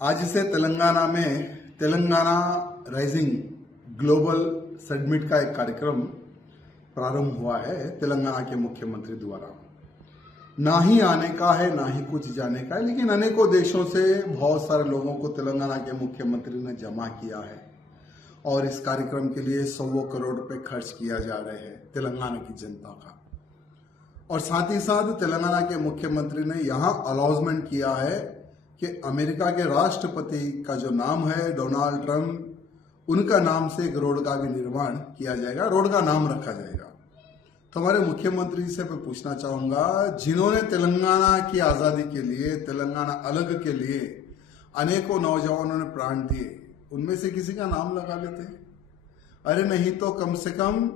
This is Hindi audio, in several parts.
आज से तेलंगाना में तेलंगाना राइजिंग ग्लोबल समिट का एक कार्यक्रम प्रारंभ हुआ है तेलंगाना के मुख्यमंत्री द्वारा। ना ही आने का है ना ही कुछ जाने का है, लेकिन अनेकों देशों से बहुत सारे लोगों को तेलंगाना के मुख्यमंत्री ने जमा किया है और इस कार्यक्रम के लिए 100 करोड़ रुपए खर्च किया जा रहे हैं तेलंगाना की जनता का। और साथ ही साथ तेलंगाना के मुख्यमंत्री ने यहाँ अनाउंसमेंट किया है कि अमेरिका के राष्ट्रपति का जो नाम है डोनाल्ड ट्रंप, उनका नाम से एक रोड का भी निर्माण किया जाएगा, रोड का नाम रखा जाएगा। तो हमारे मुख्यमंत्री से मैं पूछना चाहूंगा, जिन्होंने तेलंगाना की आजादी के लिए, तेलंगाना अलग के लिए अनेकों नौजवानों ने प्राण दिए, उनमें से किसी का नाम लगा लेते? अरे नहीं तो कम से कम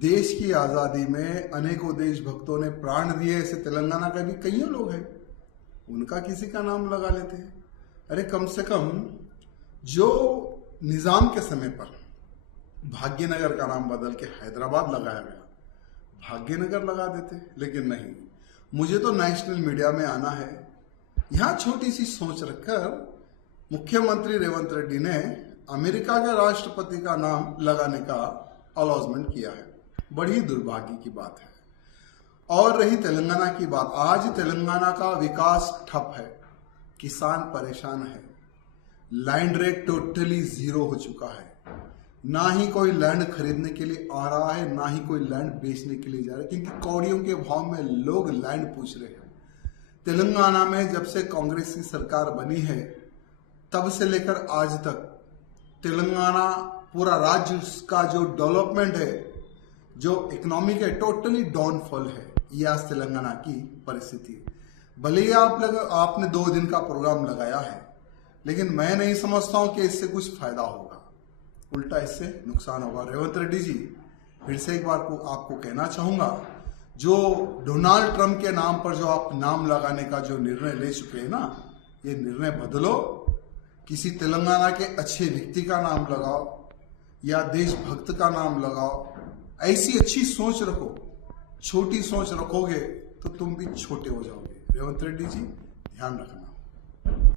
देश की आजादी में अनेकों देशभक्तों ने प्राण दिए, ऐसे तेलंगाना का भी कई लोग हैं, उनका किसी का नाम लगा लेते हैं। अरे कम से कम जो निजाम के समय पर भाग्यनगर का नाम बदल के हैदराबाद लगाया गया, भाग्यनगर लगा देते, लेकिन नहीं। मुझे तो नेशनल मीडिया में आना है। यहां छोटी सी सोच रखकर मुख्यमंत्री रेवंत रेड्डी ने अमेरिका के राष्ट्रपति का नाम लगाने का अनाउंसमेंट किया है। बड़ी दुर्भाग्य की बात है। और रही तेलंगाना की बात, आज तेलंगाना का विकास ठप है, किसान परेशान है, लैंड रेट टोटली जीरो हो चुका है, ना ही कोई लैंड खरीदने के लिए आ रहा है, ना ही कोई लैंड बेचने के लिए जा रहा है, क्योंकि कौड़ियों के भाव में लोग लैंड पूछ रहे हैं। तेलंगाना में जब से कांग्रेस की सरकार बनी है तब से लेकर आज तक तेलंगाना पूरा राज्य का जो डेवलपमेंट है, जो इकोनॉमिक है, टोटली डाउनफॉल है। ये आज तेलंगाना की परिस्थिति है। भले ही आपने 2 दिन का प्रोग्राम लगाया है, लेकिन मैं नहीं समझता हूं कि इससे कुछ फायदा होगा, उल्टा इससे नुकसान होगा। रेवंत रेड्डी जी, फिर से एक बार आपको कहना चाहूंगा, जो डोनाल्ड ट्रंप के नाम पर जो आप नाम लगाने का जो निर्णय ले चुके हैं ना, ये निर्णय बदलो, किसी तेलंगाना के अच्छे व्यक्ति का नाम लगाओ या देशभक्त का नाम लगाओ। ऐसी अच्छी सोच रखो। छोटी सोच रखोगे तो तुम भी छोटे हो जाओगे। रेवंत रेड्डी जी, ध्यान रखना।